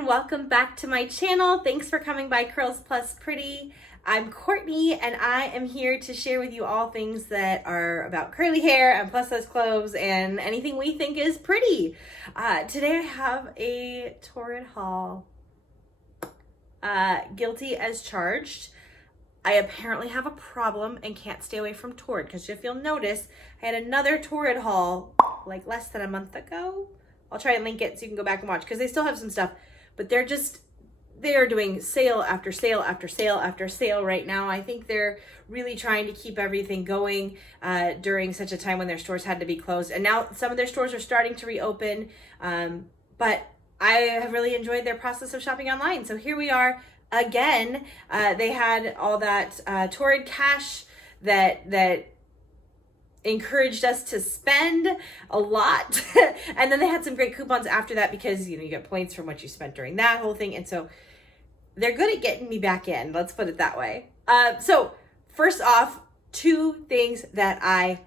everyone, welcome back to my channel. Thanks for coming by Curls Plus Pretty. I'm Courtney and I am here to share with you all things that are about curly hair and plus size clothes and anything we think is pretty. Today I have a Torrid haul. Guilty as charged. I apparently have a problem and can't stay away from Torrid because if you'll notice, I had another Torrid haul like less than a month ago. I'll try and link it so you can go back and watch because they still have some stuff, but they're doing sale after sale after sale after sale right now. I think they're really trying to keep everything going during such a time when their stores had to be closed. And now some of their stores are starting to reopen, but I have really enjoyed their process of shopping online. So here we are again. They had all that Torrid cash that encouraged us to spend a lot. And then they had some great coupons after that because, you know, you get points from what you spent during that whole thing. And so they're good at getting me back in. Let's put it that way. So first off, two things that I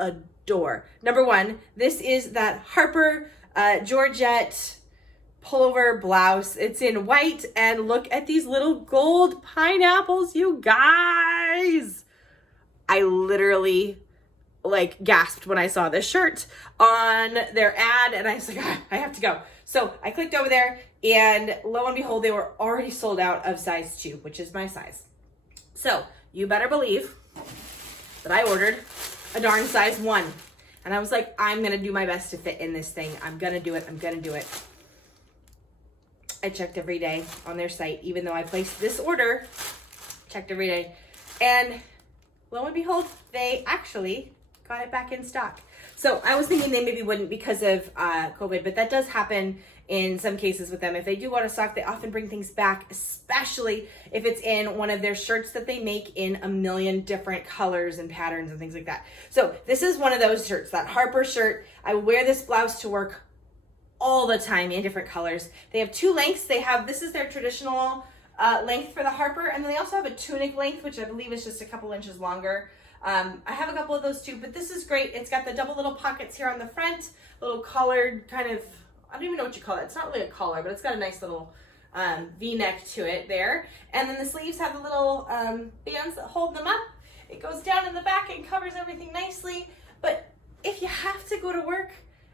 adore. Number one, this is that Harper Georgette pullover blouse. It's in white and look at these little gold pineapples, you guys. I literally gasped when I saw this shirt on their ad and I was like, I have to go. So I clicked over there and lo and behold, they were already sold out of size 2, which is my size. So you better believe that I ordered a darn size 1. And I was like, I'm going to do my best to fit in this thing. I'm going to do it. I'm going to do it. I checked every day on their site, even though I placed this order, checked every day. And lo and behold, they actually got it back in stock. So I was thinking they maybe wouldn't because of COVID, but that does happen in some cases with them. If they do go out of stock, they often bring things back, especially if it's in one of their shirts that they make in a million different colors and patterns and things like that. So this is one of those shirts, that Harper shirt. I wear this blouse to work all the time in different colors. They have 2 lengths. This is their traditional length for the Harper, and then they also have a tunic length, which I believe is just a couple inches longer. I have a couple of those too, but this is great. It's got the double little pockets here on the front, little collared kind of, I don't even know what you call it. It's not really a collar, but it's got a nice little V-neck to it there. And then the sleeves have the little bands that hold them up. It goes down in the back and covers everything nicely. But if you have to go to work,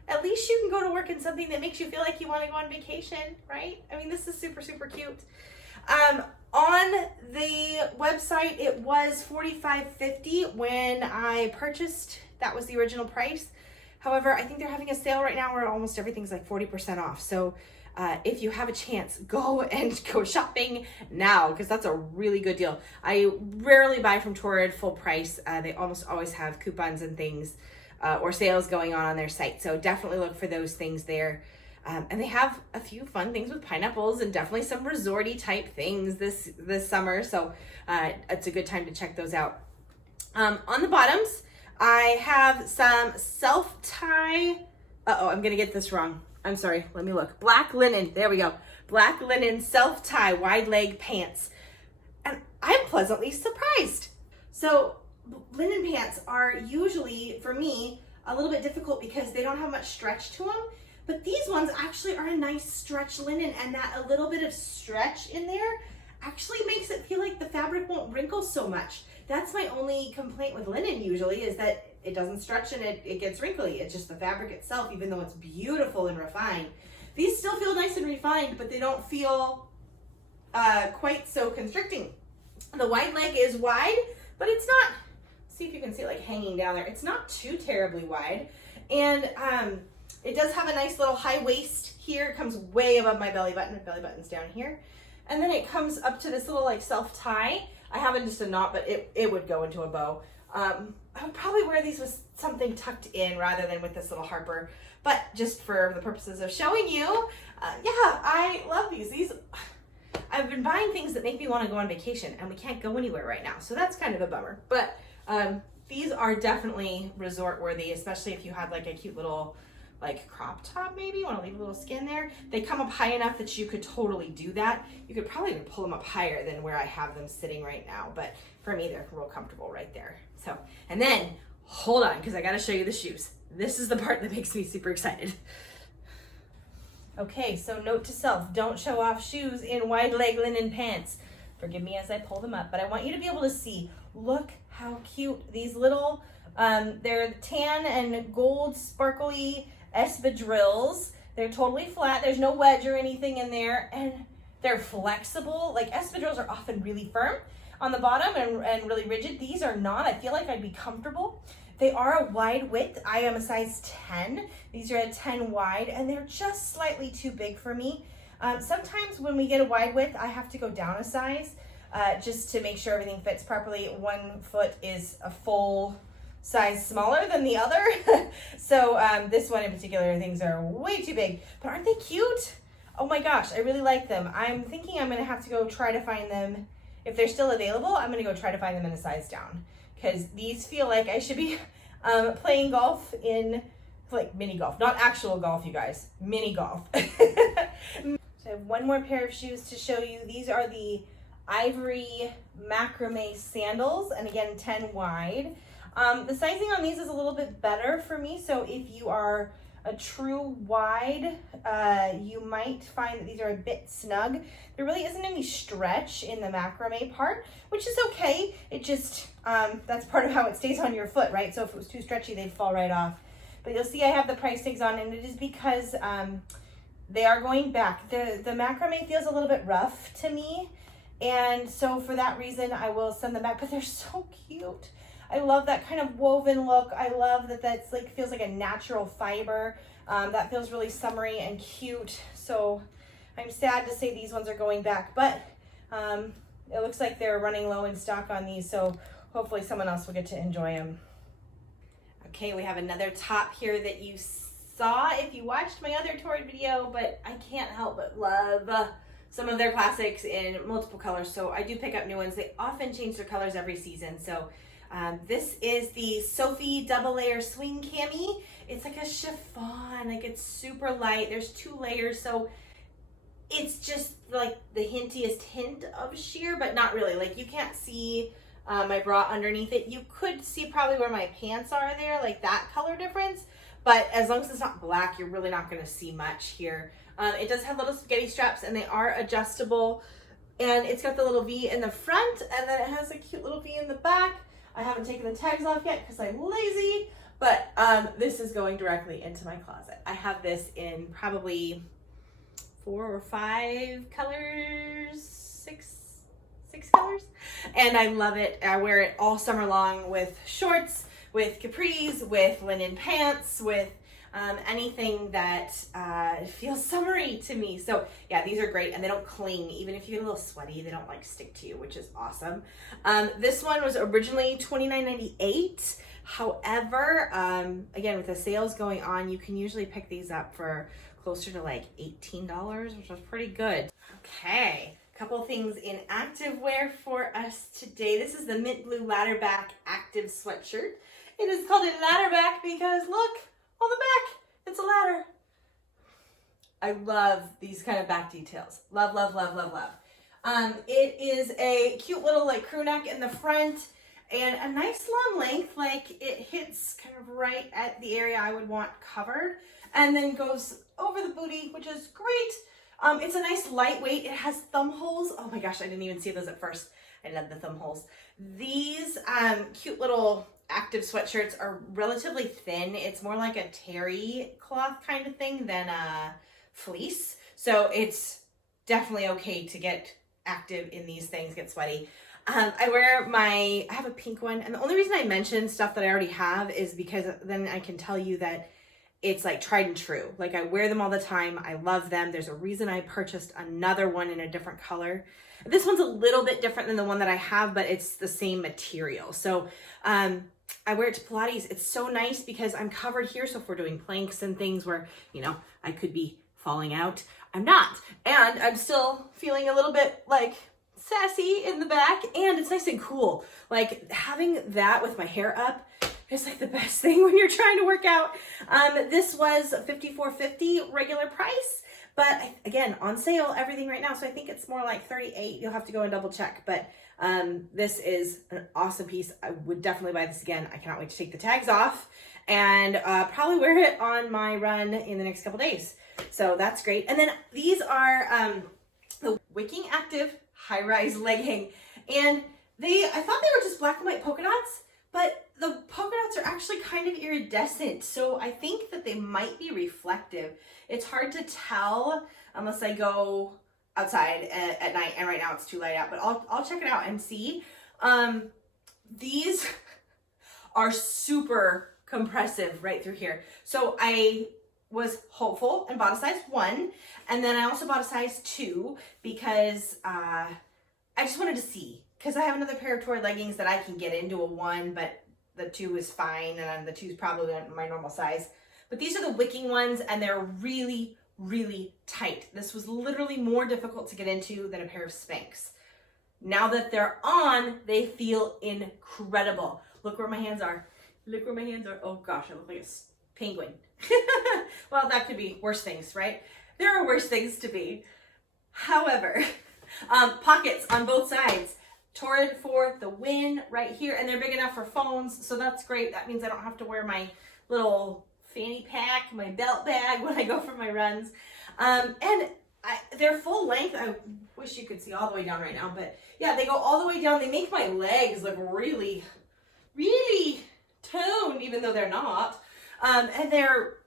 at least you can go to work in something that makes you feel like you want to go on vacation, right? I mean, this is super, super cute. On the website, it was $45.50 when I purchased. That was the original price. However, I think they're having a sale right now where almost everything's like 40% off. So if you have a chance, go shopping now because that's a really good deal. I rarely buy from Torrid full price. They almost always have coupons and things or sales going on their site. So definitely look for those things there. And they have a few fun things with pineapples and definitely some resorty type things this summer. So it's a good time to check those out. On the bottoms, I have some self-tie. I'm going to get this wrong. I'm sorry. Let me look. Black linen. There we go. Black linen self-tie wide leg pants. And I'm pleasantly surprised. So linen pants are usually, for me, a little bit difficult because they don't have much stretch to them. But these ones actually are a nice stretch linen, and that a little bit of stretch in there actually makes it feel like the fabric won't wrinkle so much. That's my only complaint with linen usually, is that it doesn't stretch and it gets wrinkly. It's just the fabric itself, even though it's beautiful and refined. These still feel nice and refined, but they don't feel quite so constricting. The wide leg is wide, but it's not, see if you can see it like hanging down there. It's not too terribly wide. And it does have a nice little high waist here. It comes way above my belly button. My belly button's down here. And then it comes up to this little like self-tie. I have it just a knot, but it would go into a bow. I would probably wear these with something tucked in rather than with this little Harper. But just for the purposes of showing you, yeah, I love these. I've been buying things that make me want to go on vacation, and we can't go anywhere right now. So that's kind of a bummer. But these are definitely resort worthy, especially if you had like a cute little like crop top, maybe you want to leave a little skin there. They come up high enough that you could totally do that. You could probably even pull them up higher than where I have them sitting right now, but for me they're real comfortable right there. So, and then hold on because I got to show you the shoes. This is the part that makes me super excited. Okay, so note to self, don't show off shoes in wide leg linen pants. Forgive me as I pull them up, but I want you to be able to see, look how cute these little, they're tan and gold sparkly espadrilles. They're totally flat, there's no wedge or anything in there, and they're flexible. Like espadrilles are often really firm on the bottom and really rigid. These are not. I feel like I'd be comfortable. They are a wide width. I am a size 10. These are a 10 wide, and they're just slightly too big for me. Sometimes when we get a wide width, I have to go down a size just to make sure everything fits properly. One foot is a full size smaller than the other. So this one in particular, things are way too big, but aren't they cute? Oh my gosh, I really like them. I'm thinking I'm gonna have to go try to find them. If they're still available, I'm gonna go try to find them in a size down, because these feel like I should be playing golf in like mini golf, not actual golf, you guys, mini golf. So I have one more pair of shoes to show you. These are the Ivory Macrame Sandals, and again, 10 wide. The sizing on these is a little bit better for me, so if you are a true wide, you might find that these are a bit snug. There really isn't any stretch in the macrame part, which is okay. It just, that's part of how it stays on your foot, right? So if it was too stretchy, they'd fall right off. But you'll see I have the price tags on, and it is because they are going back. The macrame feels a little bit rough to me, and so for that reason, I will send them back, but they're so cute. I love that kind of woven look. I love that that's like, feels like a natural fiber. That feels really summery and cute. So I'm sad to say these ones are going back, but it looks like they're running low in stock on these. So hopefully someone else will get to enjoy them. Okay, we have another top here that you saw if you watched my other Torrid video, but I can't help but love some of their classics in multiple colors. So I do pick up new ones. They often change their colors every season. So this is the Sophie double layer swing cami. It's like a chiffon, like it's super light. There's 2 layers, so it's just like the hintiest hint of sheer, but not really. Like you can't see my bra underneath it. You could see probably where my pants are there, like that color difference. But as long as it's not black, you're really not going to see much here. It does have little spaghetti straps, and they are adjustable. And it's got the little V in the front, and then it has a cute little V in the back. I haven't taken the tags off yet because I'm lazy, but this is going directly into my closet. I have this in probably 4 or 5 colors, six colors, and I love it. I wear it all summer long with shorts, with capris, with linen pants, with anything that feels summery to me. So yeah, these are great, and they don't cling. Even if you get a little sweaty, they don't like stick to you, which is awesome. This one was originally $29.98. However, again, with the sales going on, you can usually pick these up for closer to like $18, which is pretty good. Okay, a couple things in activewear for us today. This is the mint blue ladderback active sweatshirt. It is called a ladderback because look, on the back, it's a ladder. I love these kind of back details. Love, love, love, love, love. It is a cute little like crew neck in the front and a nice long length, like it hits kind of right at the area I would want covered and then goes over the booty, which is great. It's a nice lightweight. It has thumb holes. Oh my gosh, I didn't even see those at first. I love the thumb holes. These cute little active sweatshirts are relatively thin. It's more like a terry cloth kind of thing than a fleece. So it's definitely okay to get active in these things, get sweaty. I have a pink one, and the only reason I mention stuff that I already have is because then I can tell you that it's like tried and true. Like I wear them all the time. I love them. There's a reason I purchased another one in a different color. This one's a little bit different than the one that I have, but it's the same material. So I wear it to Pilates. It's so nice because I'm covered here. So if we're doing planks and things where, you know, I could be falling out, I'm not. And I'm still feeling a little bit like sassy in the back, and it's nice and cool. Like having that with my hair up is like the best thing when you're trying to work out. This was $54.50 regular price, but again, on sale, everything right now. So I think it's more like $38. You'll have to go and double check, but this is an awesome piece. I would definitely buy this again. I cannot wait to take the tags off and probably wear it on my run in the next couple days. So that's great. And then these are the Wicking Active high-rise legging. And I thought they were just black and white polka dots, but the polka dots are actually kind of iridescent. So I think that they might be reflective. It's hard to tell unless I go outside at night, and right now it's too light out, but I'll check it out and see. These are super compressive right through here. So I was hopeful and bought a size 1, and then I also bought a size 2 because I just wanted to see, because I have another pair of Torrid leggings that I can get into a 1, but the 2 is fine, and the 2 is probably my normal size. But these are the wicking ones, and they're really, really tight. This was literally more difficult to get into than a pair of Spanx. Now that they're on, they feel incredible. Look where my hands are. Look where my hands are. Oh gosh, I look like a penguin. Well, that could be worse things, right? There are worse things to be. However, pockets on both sides. Torrid for the win right here, and they're big enough for phones, so that's great. That means I don't have to wear my little fanny pack, my belt bag when I go for my runs. And they're full length. I wish you could see all the way down right now, but yeah, they go all the way down. They make my legs look really, really toned, even though they're not. And they're,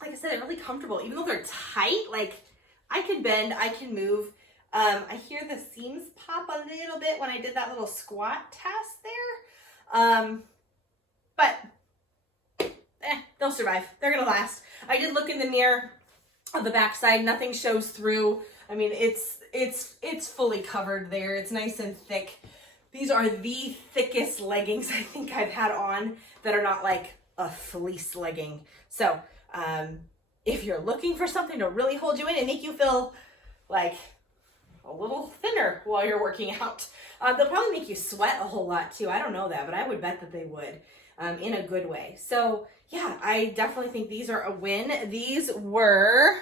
like I said, really comfortable. Even though they're tight, like I can bend, I can move. I hear the seams pop a little bit when I did that little squat test there. But they'll survive. They're gonna last. I did look in the mirror of the backside. Nothing shows through. I mean, it's fully covered there. It's nice and thick. These are the thickest leggings I think I've had on that are not like a fleece legging. So if you're looking for something to really hold you in and make you feel like a little thinner while you're working out, they'll probably make you sweat a whole lot too. I don't know that, but I would bet that they would, in a good way. So yeah, I definitely think these are a win. These were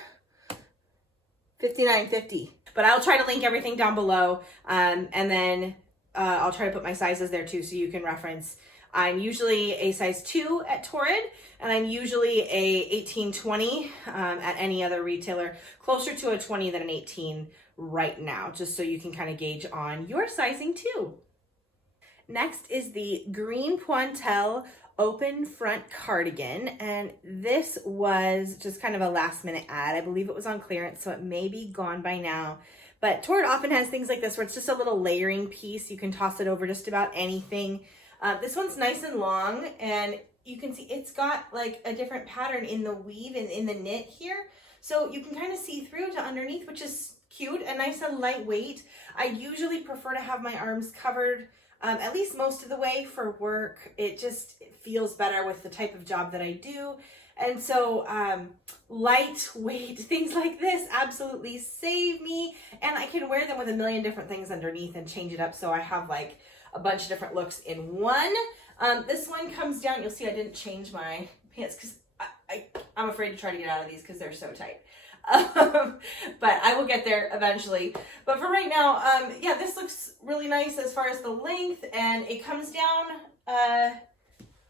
$59.50, but I'll try to link everything down below, and then I'll try to put my sizes there too so you can reference. I'm usually a size 2 at Torrid, and I'm usually a 18-20 at any other retailer, closer to a 20 than an 18 right now, just so you can kind of gauge on your sizing too. Next is the green pointelle open front cardigan, and this was just kind of a last minute ad. I believe it was on clearance, so it may be gone by now. But Torrid often has things like this where it's just a little layering piece. You can toss it over just about anything. This one's nice and long, and you can see it's got like a different pattern in the weave and in the knit here. So you can kind of see through to underneath, which is cute and nice and lightweight. I usually prefer to have my arms covered at least most of the way for work. It feels better with the type of job that I do. And so lightweight things like this absolutely save me, and I can wear them with a million different things underneath and change it up, so I have like a bunch of different looks in one. This one comes down. You'll see I didn't change my pants because I'm afraid to try to get out of these because they're so tight. But I will get there eventually. But for right now, yeah, this looks really nice as far as the length, and it comes down a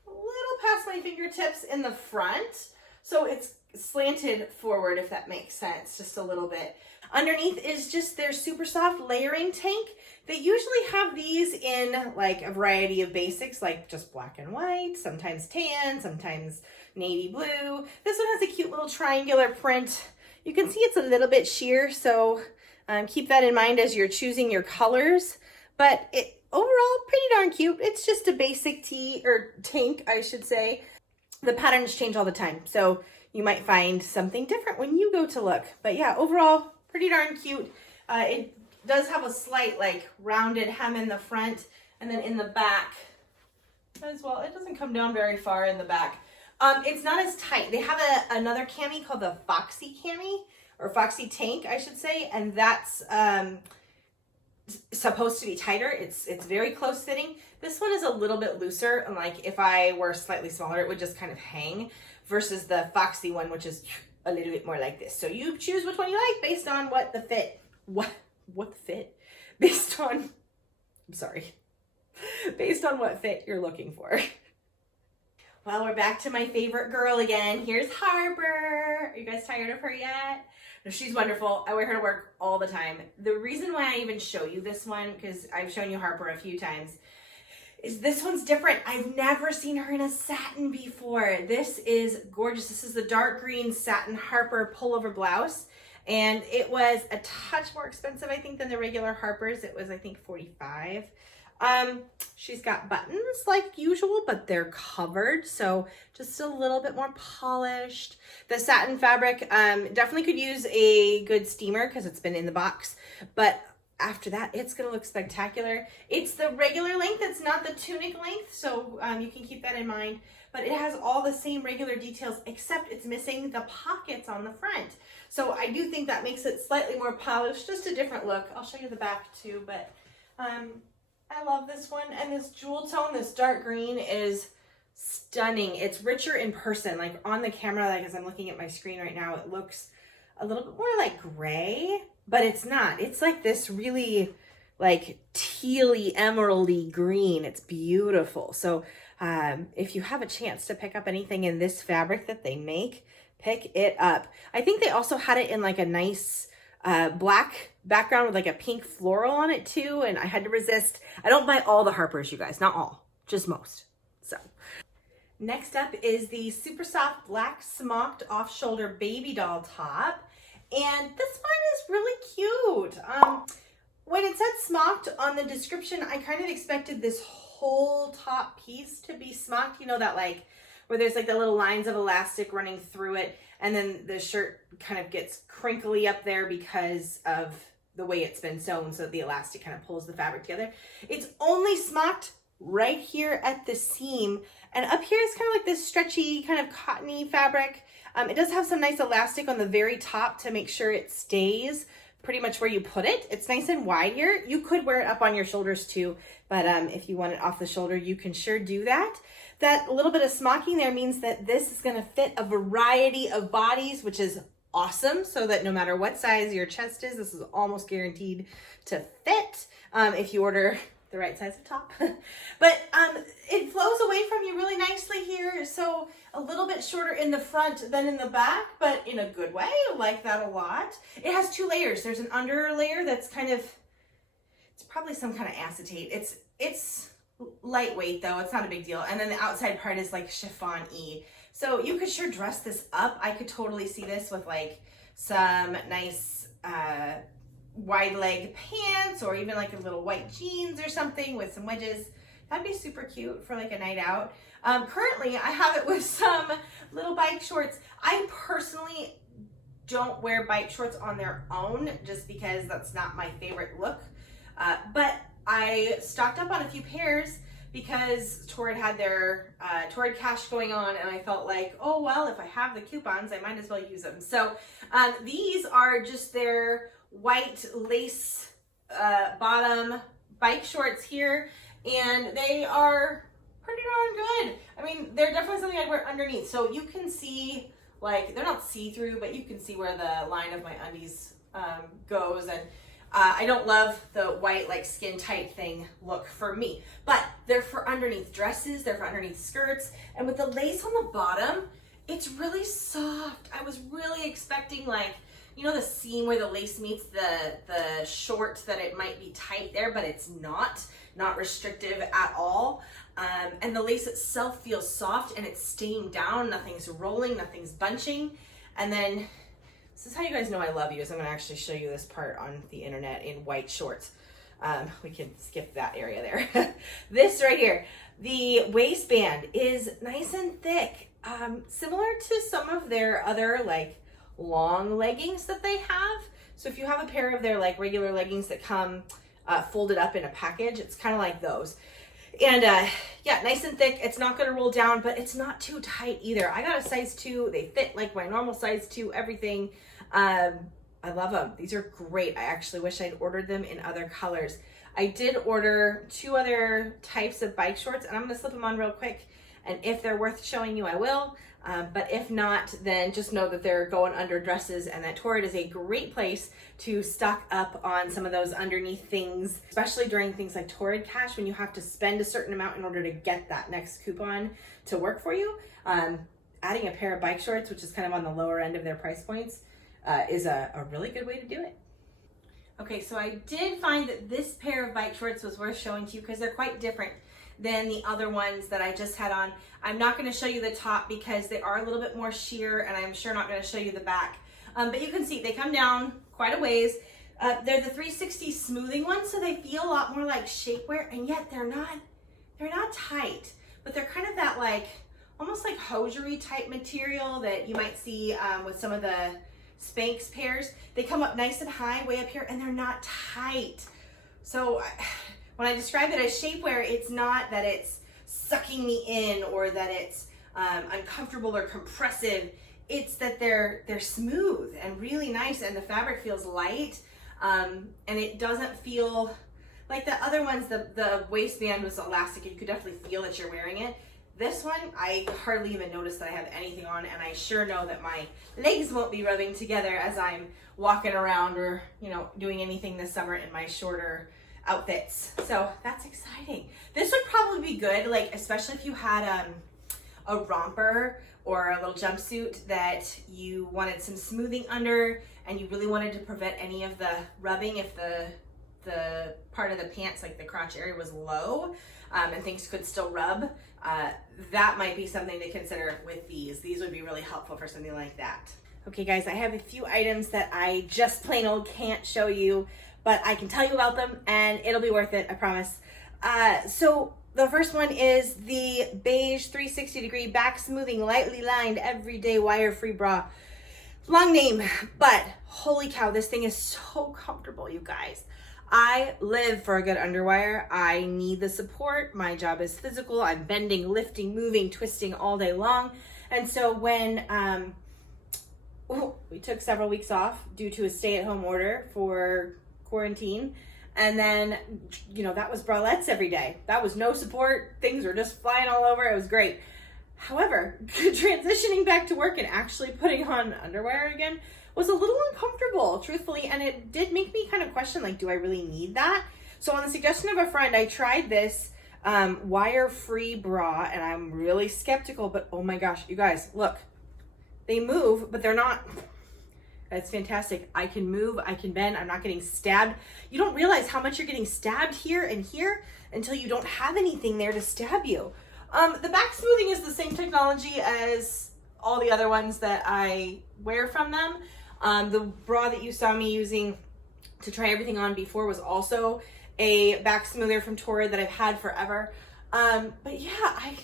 little past my fingertips in the front. So it's slanted forward, if that makes sense, just a little bit. Underneath is just their super soft layering tank. They usually have these in like a variety of basics, like just black and white, sometimes tan, sometimes navy blue. This one has a cute little triangular print. You can see it's a little bit sheer, so keep that in mind as you're choosing your colors. But overall, pretty darn cute. It's just a basic tee, or tank, I should say. The patterns change all the time, so you might find something different when you go to look. But yeah, overall, pretty darn cute. It does have a slight like rounded hem in the front, and then in the back as well. It doesn't come down very far in the back. It's not as tight. They have another cami called the Foxy cami, or Foxy tank, I should say, and that's supposed to be tighter. It's very close fitting. This one is a little bit looser, and like if I were slightly smaller, it would just kind of hang, versus the Foxy one, which is a little bit more like this. So you choose which one you like based on what the fit, based on, I'm sorry, based on what fit you're looking for. Well, we're back to my favorite girl again. Here's Harper. Are you guys tired of her yet? No, she's wonderful. I wear her to work all the time. The reason why I even show you this one, because I've shown you Harper a few times, is this one's different. I've never seen her in a satin before. This is gorgeous. This is the dark green satin Harper pullover blouse. And it was a touch more expensive, I think, than the regular Harper's. It was, I think, $45. She's got buttons like usual, but they're covered, so just a little bit more polished. The satin fabric definitely could use a good steamer because it's been in the box, but after that, it's gonna look spectacular. It's the regular length, it's not the tunic length, so you can keep that in mind, but it has all the same regular details, except it's missing the pockets on the front. So I do think that makes it slightly more polished, just a different look. I'll show you the back too, but I love this one, and this jewel tone, this dark green is stunning. It's richer in person, like on the camera, like as I'm looking at my screen right now, it looks a little bit more like gray, but it's not. It's like this really like tealy, emeraldy green. It's beautiful. So if you have a chance to pick up anything in this fabric that they make, pick it up. I think they also had it in like a nice black background with like a pink floral on it too, and I had to resist. I don't buy all the Harpers, you guys, not all, just most. So next up is the super soft black smocked off-shoulder baby doll top, and this one is really cute. When it said smocked on the description, I kind of expected this whole top piece to be smocked, you know, that like where there's like the little lines of elastic running through it, and then the shirt kind of gets crinkly up there because of the way it's been sewn, so the elastic kind of pulls the fabric together. It's only smocked right here at the seam, and up here is kind of like this stretchy, kind of cottony fabric. It does have some nice elastic on the very top to make sure it stays pretty much where you put it. It's nice and wide here. You could wear it up on your shoulders too, but if you want it off the shoulder, you can sure do that. That little bit of smocking there means that this is gonna fit a variety of bodies, which is awesome, so that no matter what size your chest is, this is almost guaranteed to fit if you order the right size of top. But it flows away from you really nicely here, so a little bit shorter in the front than in the back, but in a good way. I like that a lot. It has two layers. There's an under layer that's kind of, it's probably some kind of acetate. It's lightweight though, it's not a big deal. And then the outside part is like chiffon-y. So you could sure dress this up. I could totally see this with like some nice wide leg pants, or even like a little white jeans or something with some wedges. That'd be super cute for like a night out. Currently I have it with some little bike shorts. I personally don't wear bike shorts on their own just because that's not my favorite look. But I stocked up on a few pairs because Torrid had their Torrid cash going on, and I felt like, oh, well, if I have the coupons, I might as well use them. So these are just their white lace bottom bike shorts here, and they are pretty darn good. I mean, they're definitely something I'd wear underneath. So you can see, like, they're not see-through, but you can see where the line of my undies goes, and I don't love the white, like, skin tight thing look for me, but they're for underneath dresses, they're for underneath skirts, and with the lace on the bottom, it's really soft. I was really expecting, like, you know, the seam where the lace meets the short, that it might be tight there, but it's not restrictive at all. And the lace itself feels soft, and it's staying down, nothing's rolling, nothing's bunching. And then this is how you guys know I love you, is I'm gonna actually show you this part on the internet in white shorts. We can skip that area there. This right here, the waistband is nice and thick, similar to some of their other like long leggings that they have. So if you have a pair of their like regular leggings that come folded up in a package, it's kind of like those. And yeah, nice and thick. It's not gonna roll down, but it's not too tight either. I got a size 2. They fit like my normal size 2, everything. I love them. These are great. I actually wish I'd ordered them in other colors. I did order 2 other types of bike shorts, and I'm gonna slip them on real quick. And if they're worth showing you, I will. But if not, then just know that they're going under dresses, and that Torrid is a great place to stock up on some of those underneath things, especially during things like Torrid Cash, when you have to spend a certain amount in order to get that next coupon to work for you. Adding a pair of bike shorts, which is kind of on the lower end of their price points, is a really good way to do it. Okay, so I did find that this pair of bike shorts was worth showing to you because they're quite different than the other ones that I just had on. I'm not going to show you the top because they are a little bit more sheer, and I'm sure not going to show you the back. But you can see they come down quite a ways. They're the 360 smoothing ones, so they feel a lot more like shapewear, and yet they're not tight, but they're kind of that like almost like hosiery type material that you might see with some of the Spanx pairs. They come up nice and high way up here, and they're not tight. So when I describe it as shapewear, it's not that it's sucking me in or that it's uncomfortable or compressive. It's that they're smooth and really nice, and the fabric feels light, and it doesn't feel like the other ones. The waistband was elastic. You could definitely feel that you're wearing it. This one, I hardly even notice that I have anything on, and I sure know that my legs won't be rubbing together as I'm walking around or, you know, doing anything this summer in my shorter outfits. So that's exciting. This would probably be good, like especially if you had a romper or a little jumpsuit that you wanted some smoothing under, and you really wanted to prevent any of the rubbing if the part of the pants, like the crotch area, was low, and things could still rub. That might be something to consider with these. These would be really helpful for something like that. Okay guys, I have a few items that I just plain old can't show you, but I can tell you about them and it'll be worth it, I promise. So the first one is the beige 360-degree back smoothing, lightly lined, everyday wire-free bra. Long name, but holy cow, this thing is so comfortable, you guys. I live for a good underwire. I need the support. My job is physical. I'm bending, lifting, moving, twisting all day long. And so when we took several weeks off due to a stay-at-home order for quarantine, and then, you know, that was bralettes every day. That was no support. Things were just flying all over. It was great. However, transitioning back to work and actually putting on underwear again was a little uncomfortable, truthfully, and it did make me kind of question, like, do I really need that? So on the suggestion of a friend, I tried this wire-free bra, and I'm really skeptical, but oh my gosh, you guys, look. They move, but they're not. That's fantastic. I can move, I can bend, I'm not getting stabbed. You don't realize how much you're getting stabbed here and here until you don't have anything there to stab you. The back smoothing is the same technology as all the other ones that I wear from them. The bra that you saw me using to try everything on before was also a back smoother from Torrid that I've had forever. But yeah, I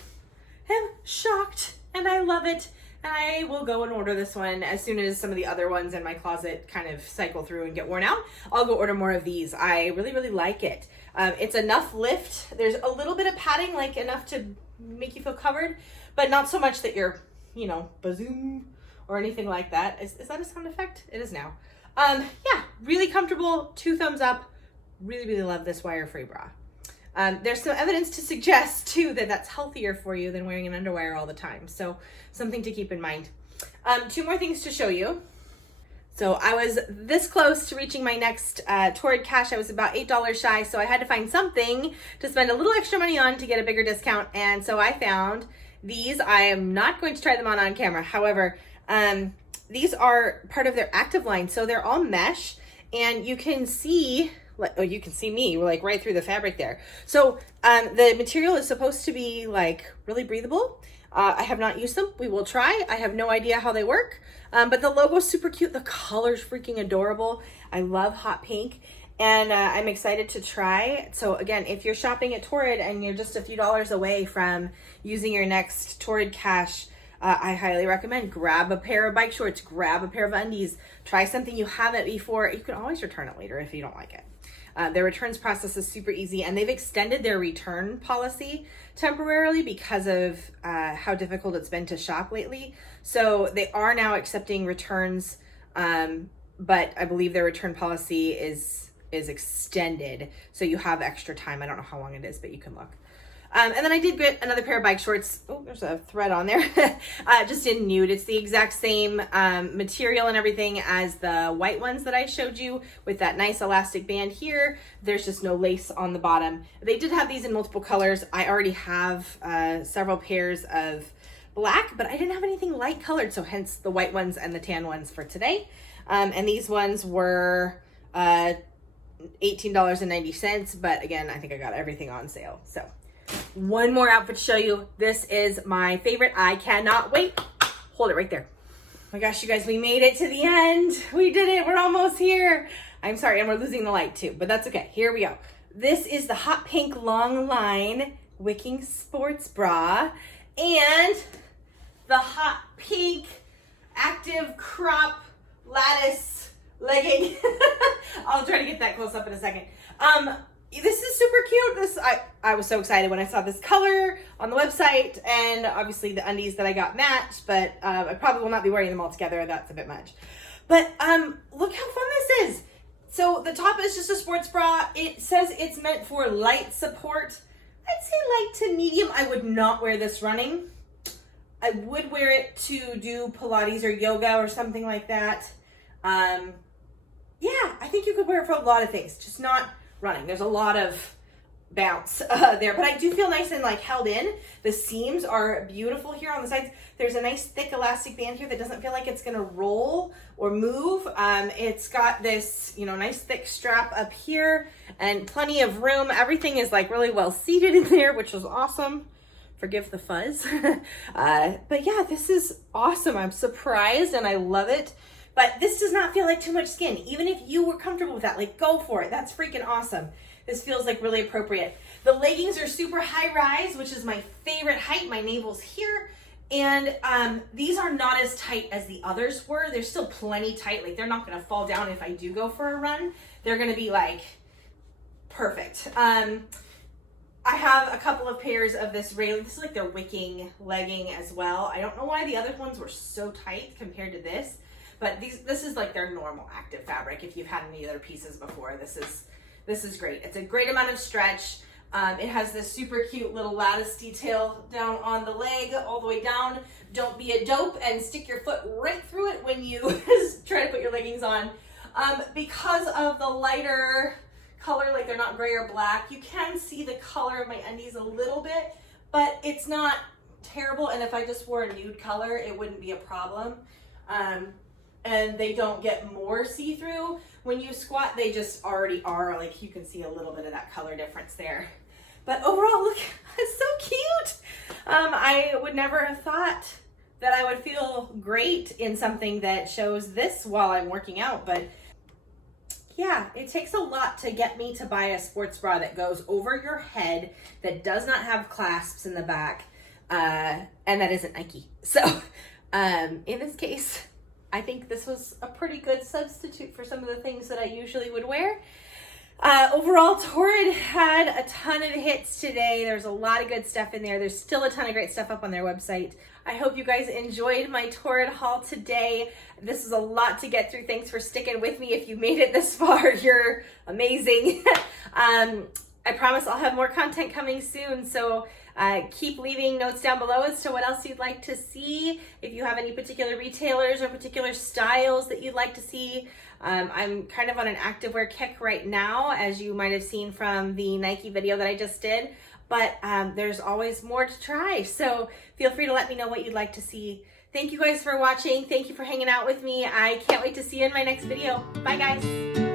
am shocked and I love it. And I will go and order this one as soon as some of the other ones in my closet kind of cycle through and get worn out. I'll go order more of these. I really, really like it. It's enough lift. There's a little bit of padding, like enough to make you feel covered, but not so much that you're, you know, bazoom or anything like that. Is that a sound effect? It is now. Yeah, really comfortable, 2 thumbs up. Really, really love this wire-free bra. There's some evidence to suggest too that that's healthier for you than wearing an underwire all the time. So something to keep in mind. 2 more things to show you. So I was this close to reaching my next Torrid cash. I was about $8 shy, so I had to find something to spend a little extra money on to get a bigger discount. And so I found these. I am not going to try them on camera. However, these are part of their active line. So they're all mesh, and you can see, oh, you can see me like right through the fabric there. So the material is supposed to be like really breathable. I have not used them. We will try. I have no idea how they work, but the logo's super cute. The color's freaking adorable. I love hot pink, and I'm excited to try. So again, if you're shopping at Torrid and you're just a few dollars away from using your next Torrid cash, I highly recommend grab a pair of bike shorts, grab a pair of undies, try something you haven't before. You can always return it later if you don't like it. Their returns process is super easy, and they've extended their return policy temporarily because of how difficult it's been to shop lately. So they are now accepting returns, but I believe their return policy is extended, so you have extra time. I don't know how long it is, but you can look. And then I did get another pair of bike shorts. Oh, there's a thread on there. Just in nude. It's the exact same material and everything as the white ones that I showed you with that nice elastic band here. There's just no lace on the bottom. They did have these in multiple colors. I already have several pairs of black, but I didn't have anything light colored, so hence the white ones and the tan ones for today. And these ones were $18.90, but again, I think I got everything on sale. So one more outfit to show you. This is my favorite. I cannot wait. Hold it right there. Oh my gosh, you guys, we made it to the end. We did it. We're almost here. I'm sorry, and we're losing the light too, but that's okay. Here we go. This is the hot pink long line wicking sports bra and the hot pink active crop lattice legging. I'll try to get that close up in a second. This is super cute. I was so excited when I saw this color on the website, and obviously the undies that I got matched, but I probably will not be wearing them all together. That's a bit much. But look how fun this is. So the top is just a sports bra. It says it's meant for light support. I'd say light to medium. I would not wear this running. I would wear it to do Pilates or yoga or something like that. Yeah, I think you could wear it for a lot of things, just not running. There's a lot of bounce there, but I do feel nice and like held in. The seams are beautiful here on the sides. There's a nice thick elastic band here that doesn't feel like it's gonna roll or move. It's got this, you know, nice thick strap up here and plenty of room. Everything is like really well seated in there, which is awesome. Forgive the fuzz. But yeah, this is awesome. I'm surprised and I love it. But this does not feel like too much skin. Even if you were comfortable with that, like go for it. That's freaking awesome. This feels like really appropriate. The leggings are super high rise, which is my favorite height. My navel's here. And these are not as tight as the others were. They're still plenty tight. Like they're not gonna fall down if I do go for a run. They're gonna be like perfect. I have a couple of pairs of this railing. This is like their wicking legging as well. I don't know why the other ones were so tight compared to this, but this is like their normal active fabric. If you've had any other pieces before, this is great. It's a great amount of stretch. It has this super cute little lattice detail down on the leg all the way down. Don't be a dope and stick your foot right through it when you try to put your leggings on. Because of the lighter color, like they're not gray or black, you can see the color of my undies a little bit, but it's not terrible. And if I just wore a nude color, it wouldn't be a problem. And they don't get more see-through. When you squat, they just already are. Like you can see a little bit of that color difference there. But overall, look, it's so cute. I would never have thought that I would feel great in something that shows this while I'm working out, but yeah, it takes a lot to get me to buy a sports bra that goes over your head, that does not have clasps in the back, and that isn't Nike. So in this case, I think this was a pretty good substitute for some of the things that I usually would wear. Overall, Torrid had a ton of hits today. There's a lot of good stuff in there. There's still a ton of great stuff up on their website. I hope you guys enjoyed my Torrid haul today. This is a lot to get through. Thanks for sticking with me. If you made it this far, you're amazing. I promise I'll have more content coming soon, so keep leaving notes down below as to what else you'd like to see. If you have any particular retailers or particular styles that you'd like to see. I'm kind of on an activewear kick right now, as you might have seen from the Nike video that I just did, but there's always more to try, so feel free to let me know what you'd like to see. Thank you guys for watching. Thank you for hanging out with me. I can't wait to see you in my next video. Bye guys.